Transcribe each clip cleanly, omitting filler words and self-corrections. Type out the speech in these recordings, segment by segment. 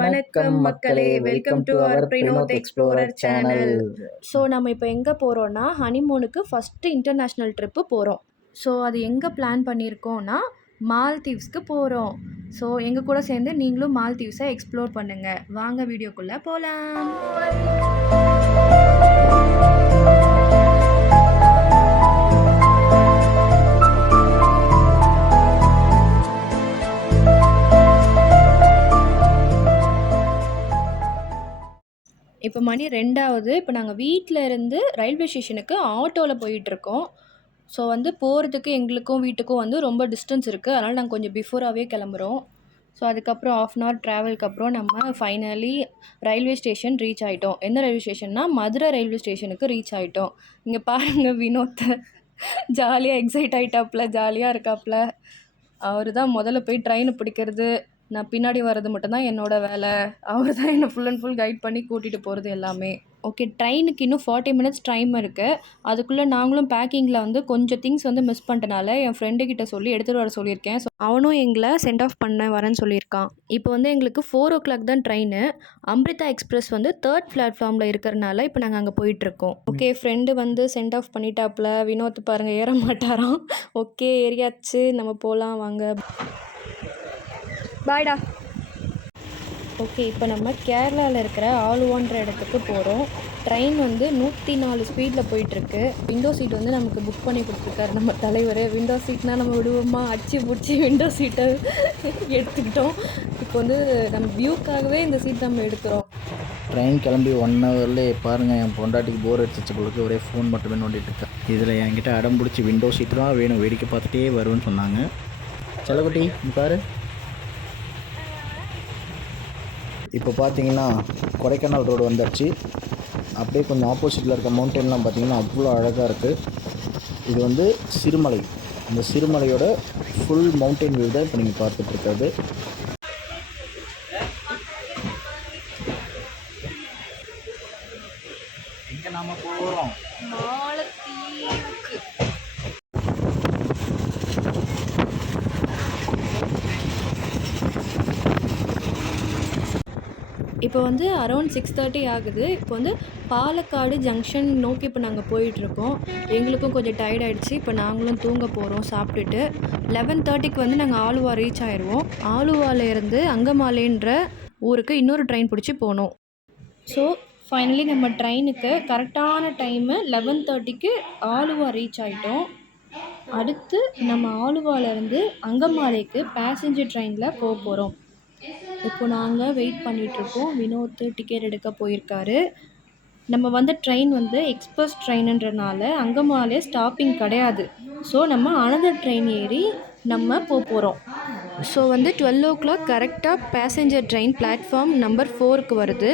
வணக்கம் மக்களே, welcome to our பிரினோத் எக்ஸ்ப்ளோரர் சேனல். ஸோ நம்ம இப்போ எங்கே போகிறோன்னா ஹனிமூனுக்கு ஃபஸ்ட்டு இன்டர்நேஷ்னல் ட்ரிப்பு போகிறோம். ஸோ அது எங்கே பிளான் பண்ணியிருக்கோன்னா மால்தீவ்ஸ்க்கு போகிறோம். ஸோ எங்கள் கூட சேர்ந்து நீங்களும் மால்தீவ்ஸை எக்ஸ்ப்ளோர் பண்ணுங்கள். வாங்க வீடியோக்குள்ளே போகலாம். இப்போ மணி 2ஆவது. இப்போ நாங்கள் வீட்டில் இருந்து ரயில்வே ஸ்டேஷனுக்கு ஆட்டோவில் போயிட்டுருக்கோம். ஸோ போகிறதுக்கு எங்களுக்கும் வீட்டுக்கும் ரொம்ப டிஸ்டன்ஸ் இருக்குது. அதனால் நாங்கள் கொஞ்சம் பிஃபோராகவே கிளம்புறோம். ஸோ அதுக்கப்புறம் 1/2 அன் ஹவர் ட்ராவலுக்கு அப்புறம் நம்ம ஃபைனலி ரயில்வே ஸ்டேஷன் ரீச் ஆகிட்டோம். எந்த ரயில்வே ஸ்டேஷன்னா மதுரை ரயில்வே ஸ்டேஷனுக்கு ரீச் ஆகிட்டோம். இங்கே பாருங்கள், வினோத்தை ஜாலியாக எக்ஸைட் ஆகிட்டாப்புல, ஜாலியாக இருக்காப்புல. அவர் தான் முதல்ல போய் ட்ரெயினை பிடிக்கிறது, நான் பின்னாடி வர்றது மட்டும்தான் என்னோடய வேலை. அவர் தான் என்னை ஃபுல் அண்ட் ஃபுல் கைட் பண்ணி கூட்டிகிட்டு போகிறது எல்லாமே. ஓகே, ட்ரெயினுக்கு இன்னும் 40 மினிட்ஸ் டைம் இருக்குது. அதுக்குள்ளே நாங்களும் பேக்கிங்கில் கொஞ்சம் திங்ஸ் மிஸ் பண்ணிட்டனால என் ஃப்ரெண்டுக்கிட்ட சொல்லி எடுத்துகிட்டு வர சொல்லியிருக்கேன். ஸோ அவனும் எங்களை சென்ட் ஆஃப் பண்ண வரேன்னு சொல்லியிருக்கான். இப்போ எங்களுக்கு 4 o'clock தான் ட்ரெயின். அம்ரிதா எக்ஸ்பிரஸ் 3rd பிளாட்ஃபார்மில் இருக்கிறனால இப்போ நாங்கள் அங்கே போயிட்டுருக்கோம். ஓகே, ஃப்ரெண்டு சென்ட் ஆஃப் பண்ணிட்டாப்புல. வினோத் பாருங்கள், ஏற மாட்டாராம். ஓகே, ஏறியாச்சு, நம்ம போகலாம் வாங்க. பாய்டா. ஓகே, இப்போ நம்ம கேரளாவில் இருக்கிற ஆலுவான்ற இடத்துக்கு போகிறோம். ட்ரெயின் 104 ஸ்பீடில் போயிட்டுருக்கு. விண்டோ சீட் நமக்கு புக் பண்ணி கொடுத்துருக்காரு நம்ம தலைவர். விண்டோ சீட்னால் நம்ம விடுவோமா, அடிச்சு பிடிச்சி விண்டோ சீட்டை எடுத்துக்கிட்டோம். இப்போ நம்ம வியூக்காகவே இந்த சீட் நம்ம எடுக்கிறோம். ட்ரெயின் கிளம்பி 1 ஹவர்லேயே பாருங்கள், என் பொண்டாட்டிக்கு போர் அடிச்சிச்சு பொழுது ஒரே ஃபோன் மட்டுமே நோண்டிட்டு இருக்கேன். இதில் என்கிட்ட அடம் பிடிச்சி விண்டோ சீட்டு தான் வேணும், வேடிக்கை பார்த்துட்டே வருவேன்னு சொன்னாங்க. செல்லக்குட்டி பாரு. இப்போ பார்த்தீங்கன்னா கொடைக்கானல் ரோடு வந்துடுச்சு. அப்படியே கொஞ்சம் ஆப்போசிட்டில் இருக்க மவுண்டெயின்லாம் பார்த்திங்கன்னா அவ்வளோ அழகாக இருக்குது. இது சிறுமலை. அந்த சிறுமலையோட ஃபுல் மவுண்டெயின் வியூ தான் இப்போ நீங்கள் பார்த்துட்ருக்காது. எங்கே நாம் போகிறோம்? மாலத்தீவுக்கு. இப்போ அரௌண்ட் 6:30 ஆகுது. இப்போ பாலக்காடு ஜங்ஷன் நோக்கி இப்போ நாங்கள் போயிட்டுருக்கோம். எங்களுக்கும் கொஞ்சம் டயர்ட் ஆகிடுச்சு. இப்போ நாங்களும் தூங்க போகிறோம் சாப்பிட்டுட்டு. 11:30க்கு நாங்கள் ஆலுவா ரீச் ஆயிடுவோம். ஆலுவாலேருந்து அங்கமாலேன்ற ஊருக்கு இன்னொரு ட்ரெயின் பிடிச்சி போகணும். ஸோ ஃபைனலி நம்ம ட்ரெயினுக்கு கரெக்டான டைமு 11:30க்கு ஆலுவா ரீச் ஆகிட்டோம். அடுத்து நம்ம ஆலுவாலேருந்து அங்கமாலைக்கு பேசஞ்சர் ட்ரெயினில் போக போகிறோம். இப்போ நாங்கள் வெயிட் பண்ணிகிட்ருக்கோம். வினோத் டிக்கெட் எடுக்க போயிருக்காரு. நம்ம ட்ரெயின் எக்ஸ்பிரஸ் ட்ரெயினுன்றனால அங்கமாலே ஸ்டாப்பிங் கிடையாது. ஸோ நம்ம அனதர் ட்ரெயின் ஏறி நம்ம போகிறோம். ஸோ 12 o'clock கரெக்டாக பேசஞ்சர் ட்ரெயின் பிளாட்ஃபார்ம் நம்பர் 4க்கு வருது.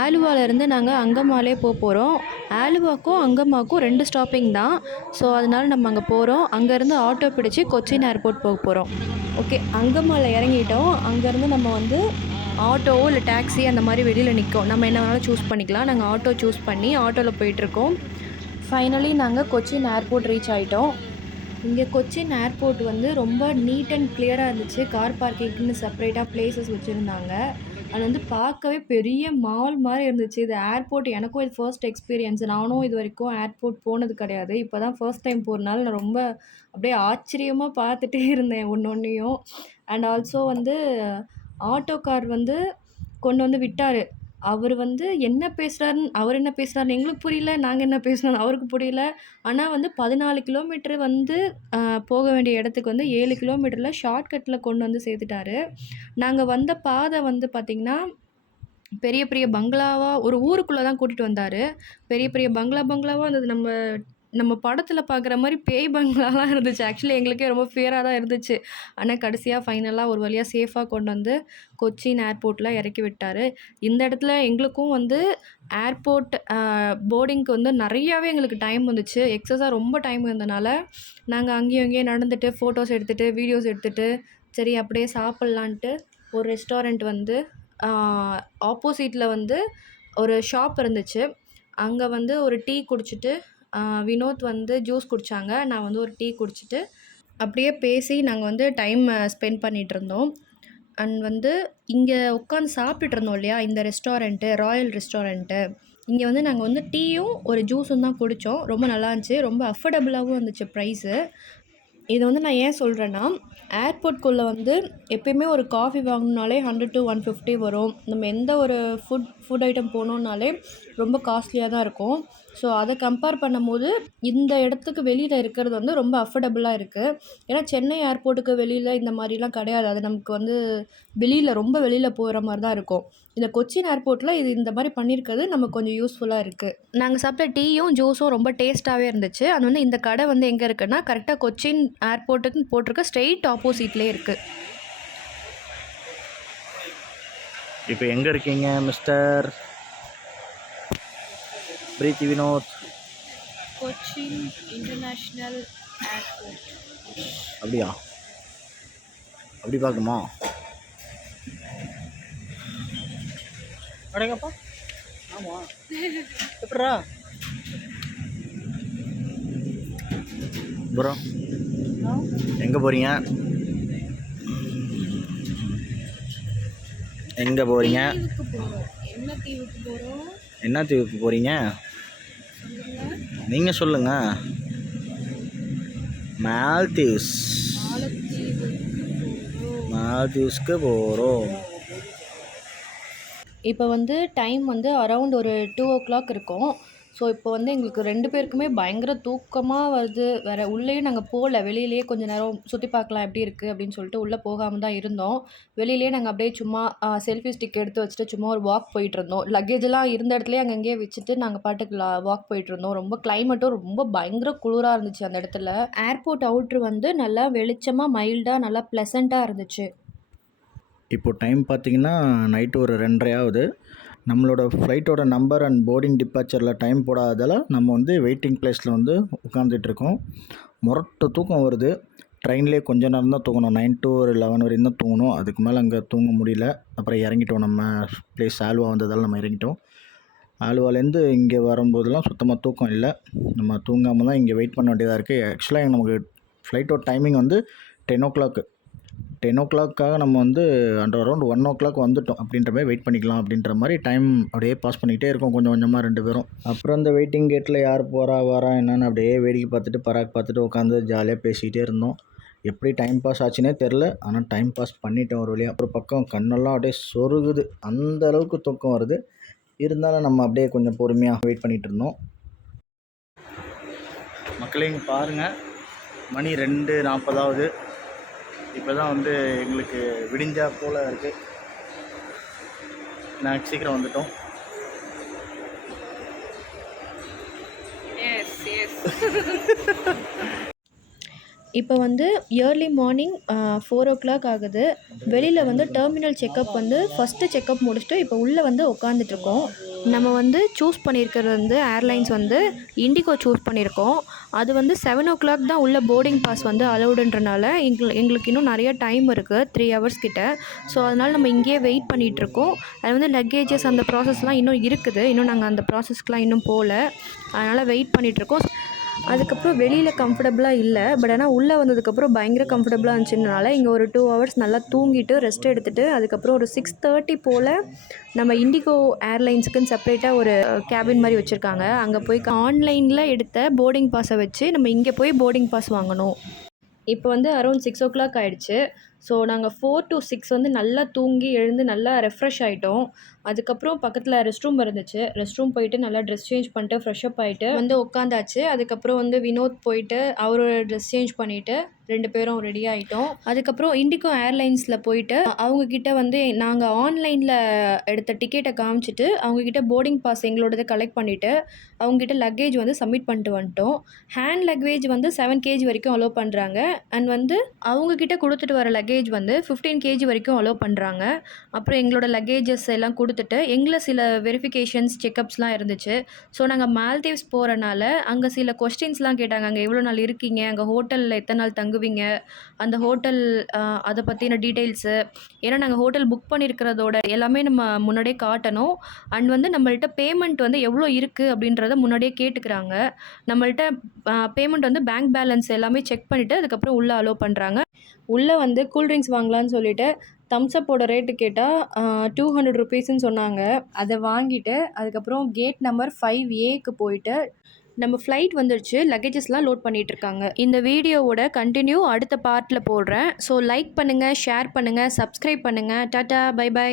ஆலுவாலேருந்து நாங்கள் அங்கமாலே போகிறோம். ஆலுவாக்கும் அங்கமாக்கும் 2 ஸ்டாப்பிங் தான். ஸோ அதனால் நம்ம அங்கே போகிறோம். அங்கேருந்து ஆட்டோ பிடிச்சி கொச்சின் ஏர்போர்ட் போக போகிறோம். ஓகே, அங்கமால இறங்கிட்டோம். அங்கேருந்து நம்ம ஆட்டோவோ இல்லை டாக்ஸி அந்த மாதிரி வெளியில் நிற்கும். நம்ம என்ன வேணாலும் சூஸ் பண்ணிக்கலாம். நாங்கள் ஆட்டோ சூஸ் பண்ணி ஆட்டோவில் போயிட்டுருக்கோம். ஃபைனலி நாங்கள் கொச்சின் ஏர்போர்ட் ரீச் ஆகிட்டோம். இங்கே கொச்சின் ஏர்போர்ட் ரொம்ப நீட் அண்ட் கிளியராக இருந்துச்சு. கார் பார்க்கிங்னு செப்பரேட்டாக பிளேசஸ் வச்சுருந்தாங்க. அது பார்க்கவே பெரிய மால் மாதிரி இருந்துச்சு. இது ஏர்போர்ட் எனக்கும் இது ஃபர்ஸ்ட் எக்ஸ்பீரியன்ஸ். நானும் இது வரைக்கும் ஏர்போர்ட் போனது கிடையாது. இப்போ தான் ஃபர்ஸ்ட் டைம் போகிறனால நான் ரொம்ப அப்படியே ஆச்சரியமாக பார்த்துட்டே இருந்தேன் ஒன்றொன்றையும். அண்ட் ஆல்சோ ஆட்டோக்கார் கொண்டு விட்டார். அவர் என்ன பேசுகிறாருன்னு என்ன பேசுகிறாருன்னு எங்களுக்கு புரியல. நாங்கள் என்ன பேசுனோன்னு அவருக்கு புரியல. ஆனால் 14 கிலோமீட்டர் போக வேண்டிய இடத்துக்கு 7 கிலோமீட்டரில் ஷார்ட்கட்டில் கொண்டு சேர்த்துட்டாரு. நாங்கள் வந்த பாதை பார்த்திங்கன்னா பெரிய பெரிய பங்களாவாக ஒரு ஊருக்குள்ளே தான் கூட்டிகிட்டு வந்தார். பெரிய பெரிய பங்களாவாக இருந்தது. நம்ம படத்தில் பார்க்குற மாதிரி பேய் பங்களாலாம் இருந்துச்சு. ஆக்சுவலி எங்களுக்கே ரொம்ப ஃபியராக தான் இருந்துச்சு. ஆனால் கடைசியாக ஃபைனலாக ஒரு வழியாக சேஃபாக கொண்டு கொச்சின் ஏர்போர்ட்டில் இறக்கி விட்டார். இந்த இடத்துல எங்களுக்கும் ஏர்போர்ட் போர்டிங்க்கு நிறையாவே எங்களுக்கு டைம் வந்துச்சு. எக்ஸஸாக ரொம்ப டைம் இருந்தனால நாங்கள் அங்கேயும் இங்கேயும் நடந்துட்டு ஃபோட்டோஸ் எடுத்துகிட்டு வீடியோஸ் எடுத்துகிட்டு சரி அப்படியே சாப்பிட்லான்ட்டு ஒரு ரெஸ்டாரண்ட் ஆப்போசிட்டில் ஒரு ஷாப் இருந்துச்சு. அங்கே ஒரு டீ குடிச்சிட்டு வினோத் ஜூஸ் குடித்தாங்க. நான் ஒரு டீ குடிச்சிட்டு அப்படியே பேசி நாங்கள் டைம் ஸ்பெண்ட் பண்ணிகிட்ருந்தோம். அண்ட் வந்து இங்கே உட்காந்து சாப்பிட்டுட்டு இருந்தோம் இல்லையா, இந்த ரெஸ்டாரண்ட்டு ராயல் ரெஸ்டாரண்ட்டு. இங்கே வந்து நாங்கள் வந்து டீயும் ஒரு ஜூஸும் தான் குடித்தோம். ரொம்ப நல்லா இருந்துச்சு. ரொம்ப அஃபோர்டபுளாகவும் இருந்துச்சு ப்ரைஸு. இது வந்து நான் ஏன் சொல்கிறேன்னா, ஏர்போர்ட்குள்ளே வந்து எப்பயுமே ஒரு காஃபி வாங்கணுனாலே 100 to 150 வரும். நம்ம எந்த ஒரு ஃபுட் ஐட்டம் போகணுன்னாலே ரொம்ப காஸ்ட்லியாக தான் இருக்கும். ஸோ அதை கம்பேர் பண்ணும்போது இந்த இடத்துக்கு வெளியில் இருக்கிறது வந்து ரொம்ப அஃபோர்டபுளாக இருக்குது. ஏன்னா சென்னை ஏர்போர்ட்டுக்கு வெளியில் இந்த மாதிரிலாம் கிடையாது. அது நமக்கு வந்து ரொம்ப வெளியில் போகிற மாதிரி தான் இருக்கும். இந்த கொச்சின் ஏர்போர்ட்டில் இது இந்த மாதிரி பண்ணியிருக்கிறது நமக்கு கொஞ்சம் யூஸ்ஃபுல்லாக இருக்குது. நாங்கள் சாப்பிட்ட டீயும் ஜூஸும் ரொம்ப டேஸ்ட்டாகவே இருந்துச்சு. அது வந்து இந்த கடை வந்து எங்கே இருக்குன்னா, கரெக்டாக கொச்சின் ஏர்போர்ட்டுக்குன்னு போட்டிருக்க ஸ்ட்ரெயிட் ஆப்போசிட்லேயே இருக்குது. இப்போ எங்கே இருக்கீங்க mister Preethi Vinoth? Cochin international airport. அப்படியா? அப்படி பார்க்குமா? அடேங்கப்பா. ஆமாம். எப்படிரா? ப்ரோ எங்கே போகிறீங்க? எங்கே போகிறீங்க? தீவுக்கு போகிறோம். என்ன தீவுக்கு போகிறோம்? என்ன தீவுக்கு போகிறீங்க நீங்கள் சொல்லுங்கள். மால்தீவ்ஸ். மால்தீவ்ஸ்க்கு போகிறோம். இப்போ வந்து டைம் வந்து அரவுண்ட் ஒரு 2 o'clock இருக்கும். ஸோ இப்போ வந்து எங்களுக்கு 2 பேருக்குமே பயங்கர தூக்கமாக வருது. வேறு உள்ளேயும் நாங்கள் போகல. வெளியிலேயே கொஞ்சம் நேரம் சுற்றி பார்க்கலாம் எப்படி இருக்குது அப்படின்னு சொல்லிட்டு உள்ளே போகாமல் தான் இருந்தோம். வெளியிலேயே நாங்கள் அப்படியே சும்மா செல்ஃபி ஸ்டிக் எடுத்து வச்சுட்டு சும்மா ஒரு வாக் போயிட்டுருந்தோம். லக்கேஜெல்லாம் இருந்த இடத்துலையே அங்கங்கேயே வச்சுட்டு நாங்கள் பாட்டுக்கு வாக் போயிட்டுருந்தோம். ரொம்ப கிளைமேட்டும் ரொம்ப பயங்கர குளிராக இருந்துச்சு அந்த இடத்துல. ஏர்போர்ட் அவுட்ரு வந்து நல்லா வெளிச்சமாக மைல்டாக நல்லா ப்ளசண்ட்டாக இருந்துச்சு. இப்போ டைம் பார்த்திங்கன்னா நைட்டு ஒரு 2:30 ஆகுது. நம்மளோட ஃப்ளைட்டோட நம்பர் அண்ட் போர்டிங் டிபார்ச்சரில் டைம் போடாததால் நம்ம வந்து வெயிட்டிங் பிளேஸில் வந்து உட்காந்துட்ருக்கோம். முரட்டு தூக்கம் வருது. ட்ரெயின்லேயே கொஞ்ச நேரம் தான் தூங்கணும். 9 to 11 வரையும் தான் தூங்கணும். அதுக்கு மேலே அங்கே தூங்க முடியல. அப்புறம் இறங்கிட்டோம். நம்ம பிளேஸ் ஆல்வா வந்ததால் நம்ம இறங்கிட்டோம். ஆல்வாலேருந்து இங்கே வரும்போதெல்லாம் சுத்தமாக தூக்கம் இல்லை. நம்ம தூங்காமல் தான் இங்கே வெயிட் பண்ண வேண்டியதாக இருக்குது. ஆக்சுவலாக நமக்கு ஃப்ளைட்டோட டைமிங் வந்து 10 o'clock. 10 o'clock நம்ம வந்து அரௌண்ட் 1 o'clock வந்துட்டோம். அப்படின்ற மாதிரி வெயிட் பண்ணிக்கலாம் அப்படின்ற மாதிரி டைம் அப்படியே பாஸ் பண்ணிக்கிட்டே இருக்கோம் கொஞ்சம் கொஞ்சமாக 2 பேரும். அப்புறம் இந்த வெயிட்டிங் கேட்டில் யார் போகிறா வரா என்னென்னு அப்படியே வேடிக்கை பார்த்துட்டு பராக் பார்த்துட்டு உட்காந்து ஜாலியாக பேசிக்கிட்டே இருந்தோம். எப்படி டைம் பாஸ் ஆச்சுன்னே தெரில. ஆனால் டைம் பாஸ் பண்ணிட்டோம் ஒரு வழியாக. ஒரு பக்கம் கண்ணெல்லாம் அப்படியே சொருகுது. அந்த அளவுக்கு தூக்கம் வருது. இருந்தாலும் நம்ம அப்படியே கொஞ்சம் பொறுமையாக வெயிட் பண்ணிகிட்டு இருந்தோம். மக்களே இங்கே பாருங்கள், மணி 2:40 ஆகுது. இப்போ தான் வந்து எங்களுக்கு விடிஞ்சா போல் இருக்குது. நான் சீக்கிரம் வந்துட்டோம். இப்போ வந்து இயர்லி மார்னிங் 4 o'clock ஆகுது. வெளியில் வந்து டெர்மினல் செக்கப் வந்து ஃபஸ்ட்டு செக்கப் முடிச்சுட்டு இப்போ உள்ளே வந்து உட்காந்துட்ருக்கோம். நம்ம வந்து சூஸ் பண்ணியிருக்கிறது வந்து ஏர்லைன்ஸ் வந்து இண்டிகோ சூஸ் பண்ணியிருக்கோம். அது வந்து 7 o'clock தான் உள்ள போர்டிங் பாஸ் வந்து அலௌடுன்றனால எங்களுக்கு இன்னும் நிறைய டைம் இருக்குது, 3 hours கிட்ட. ஸோ அதனால் நம்ம இங்கேயே வெயிட் பண்ணிகிட்ருக்கோம். அது வந்து லக்கேஜஸ் அந்த ப்ராசஸ்லாம் இன்னும் இருக்குது. இன்னும் நாங்கள் அந்த ப்ராசஸ்க்கெலாம் இன்னும் போகல. அதனால் வெயிட் பண்ணிகிட்ருக்கோம். அதுக்கப்புறம் வெளியில் கம்ஃபர்டபுளாக இல்லை. பட் ஆனால் உள்ளே வந்ததுக்கப்புறம் பயங்கர கம்ஃபர்டபுளாக இருந்துச்சுனால இங்கே ஒரு 2 hours நல்லா தூங்கிட்டு ரெஸ்ட் எடுத்துகிட்டு அதுக்கப்புறம் ஒரு 6:30 போல் நம்ம இண்டிகோ ஏர்லைன்ஸுக்குன்னு செப்பரேட்டாக ஒரு கேபின் மாதிரி வச்சுருக்காங்க. அங்கே போய் ஆன்லைனில் எடுத்த போர்டிங் பாஸை வச்சு நம்ம இங்கே போய் போர்டிங் பாஸ் வாங்கணும். இப்போ வந்து அரௌண்ட் 6 o'clock ஆகிடுச்சு. ஸோ நாங்கள் 4 to 6 வந்து நல்லா தூங்கி எழுந்து நல்லா ரெஃப்ரெஷ் ஆகிட்டோம். அதுக்கப்புறம் பக்கத்தில் ரெஸ்ட் ரூம் இருந்துச்சு. ரெஸ்ட் ரூம் போயிட்டு நல்லா ட்ரெஸ் சேஞ்ச் பண்ணிட்டு ஃப்ரெஷ்அப் ஆகிட்டு வந்து உட்காந்தாச்சு. அதுக்கப்புறம் வந்து வினோத் போயிட்டு அவரோட ட்ரெஸ் சேஞ்ச் பண்ணிவிட்டு 2 பேரும் ரெடி ஆகிட்டோம். அதுக்கப்புறம் இண்டிகோ ஏர்லைன்ஸில் போயிட்டு அவங்கக்கிட்ட வந்து நாங்கள் ஆன்லைனில் எடுத்த டிக்கெட்டை காமிச்சிட்டு அவங்கக்கிட்ட போர்டிங் பாஸ் எங்களோடதை கலெக்ட் பண்ணிவிட்டு அவங்ககிட்ட லக்கேஜ் வந்து சப்மிட் பண்ணிட்டு வந்துட்டோம். ஹேண்ட் லக்கேஜ் வந்து 7 kg வரைக்கும் அலோவ் பண்ணுறாங்க. அண்ட் வந்து அவங்கக்கிட்ட கொடுத்துட்டு வர லக்கேஜ் வந்து 15 kg வரைக்கும் அலோவ் பண்ணுறாங்க. அப்புறம் எங்களோட லக்கேஜஸ் எல்லாம் கொடுத்துட்டு எங்களை சில வெரிஃபிகேஷன்ஸ் செக்கப்ஸ்லாம் இருந்துச்சு. ஸோ நாங்கள் மால்தீவ்ஸ் போகிறனால அங்கே சில கொஸ்டின்ஸ்லாம் கேட்டாங்க. அங்கே எவ்வளோ நாள் இருக்கீங்க, அங்கே ஹோட்டலில் எத்தனை நாள் தங்குவீங்க, அந்த ஹோட்டல் அதை பற்றின டீட்டெயில்ஸு. ஏன்னா நாங்கள் ஹோட்டல் புக் பண்ணியிருக்கிறதோட எல்லாமே நம்ம முன்னாடியே காட்டணும். அண்ட் வந்து நம்மள்ட்ட பேமெண்ட் வந்து எவ்வளோ இருக்குது அப்படின்றத முன்னாடியே கேட்டுக்கிறாங்க. நம்மள்ட்ட பேமெண்ட் வந்து பேங்க் பேலன்ஸ் எல்லாமே செக் பண்ணிவிட்டு அதுக்கப்புறம் உள்ளே அலோவ் பண்ணுறாங்க. உள்ளே வந்து கூல்ட்ரிங்க்ஸ் வாங்கலான்னு சொல்லிட்டு தம்ஸ்அப்போட ரேட்டு கேட்டால் 200 ருபீஸ்ன்னு சொன்னாங்க. அதை வாங்கிட்டு அதுக்கப்புறம் கேட் நம்பர் 5Aக்கு போயிட்டு நம்ம ஃப்ளைட் வந்துடுச்சு. லக்கேஜஸ்லாம் லோட் பண்ணிகிட்ருக்காங்க. இந்த வீடியோவோட கண்டினியூ அடுத்த பார்ட்டில் போடுறேன். ஸோ லைக் பண்ணுங்கள், ஷேர் பண்ணுங்கள், சப்ஸ்கிரைப் பண்ணுங்கள். Tata, bye by.